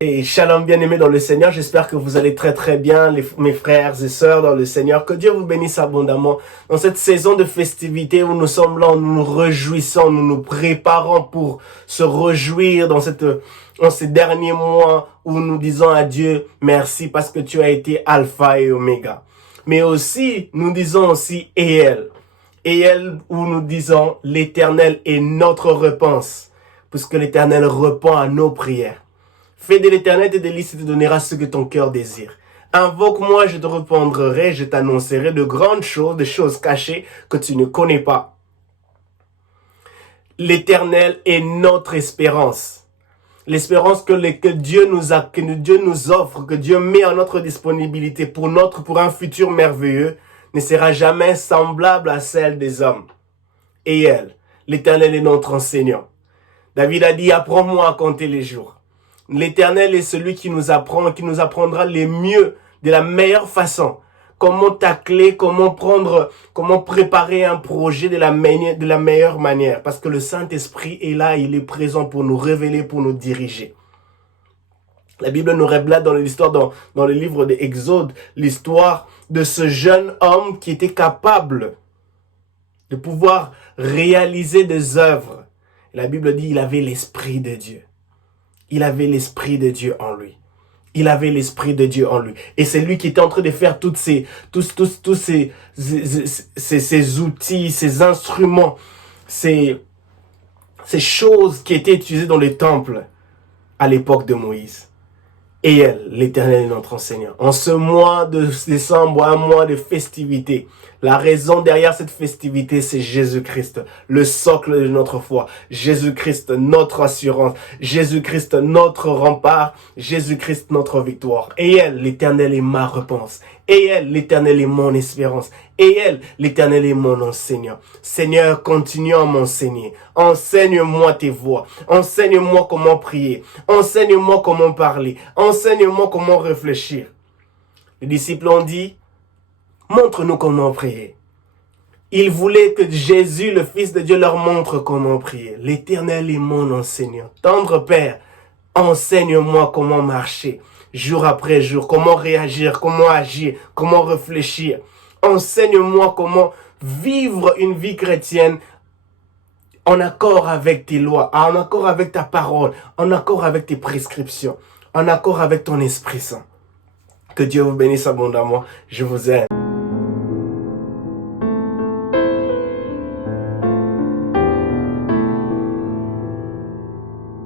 Et shalom bien-aimés dans le Seigneur, j'espère que vous allez très très bien, mes frères et sœurs dans le Seigneur. Que Dieu vous bénisse abondamment dans cette saison de festivités où nous sommes là, nous nous réjouissons, nous nous préparons pour se réjouir dans ces derniers mois où nous disons à Dieu merci parce que tu as été alpha et oméga. Mais aussi, nous disons aussi et elle où nous disons l'Éternel est notre réponse, puisque l'Éternel répond à nos prières. Fais de l'Éternel tes délices et te donnera ce que ton cœur désire. Invoque-moi, je te répondrai, je t'annoncerai de grandes choses, des choses cachées que tu ne connais pas. L'Éternel est notre espérance. L'espérance que Dieu nous offre, que Dieu met à notre disponibilité pour un futur merveilleux, ne sera jamais semblable à celle des hommes. Et elle, l'Éternel est notre enseignant. David a dit, apprends-moi à compter les jours. L'Éternel est celui qui nous apprendra les mieux, de la meilleure façon. Comment tacler, comment préparer un projet de la meilleure manière. Parce que le Saint-Esprit est là, il est présent pour nous révéler, pour nous diriger. La Bible nous révèle dans l'histoire, dans le livre d'Exode, l'histoire de ce jeune homme qui était capable de pouvoir réaliser des œuvres. La Bible dit qu'il avait l'Esprit de Dieu. Il avait l'Esprit de Dieu en lui. Il avait l'Esprit de Dieu en lui. Et c'est lui qui était en train de faire tous ces outils, ces instruments, ces choses qui étaient utilisées dans les temples à l'époque de Moïse. Et elle, l'Éternel est notre enseignant. En ce mois de décembre, un mois de festivité, la raison derrière cette festivité, c'est Jésus-Christ, le socle de notre foi. Jésus-Christ, notre assurance. Jésus-Christ, notre rempart. Jésus-Christ, notre victoire. Et elle, l'Éternel est ma réponse. Et elle, l'Éternel est mon espérance. Et elle, l'Éternel est mon enseignant. Seigneur, continue à m'enseigner. Enseigne-moi tes voies. Enseigne-moi comment prier. Enseigne-moi comment parler. Enseigne-moi comment réfléchir. Les disciples ont dit, montre-nous comment prier. Ils voulaient que Jésus, le Fils de Dieu, leur montre comment prier. L'Éternel est mon enseignant. Tendre Père, enseigne-moi comment marcher, jour après jour, comment réagir, comment agir, comment réfléchir. Enseigne-moi comment vivre une vie chrétienne en accord avec tes lois, en accord avec ta parole, en accord avec tes prescriptions, en accord avec ton Esprit Saint. Que Dieu vous bénisse abondamment. Je vous aime.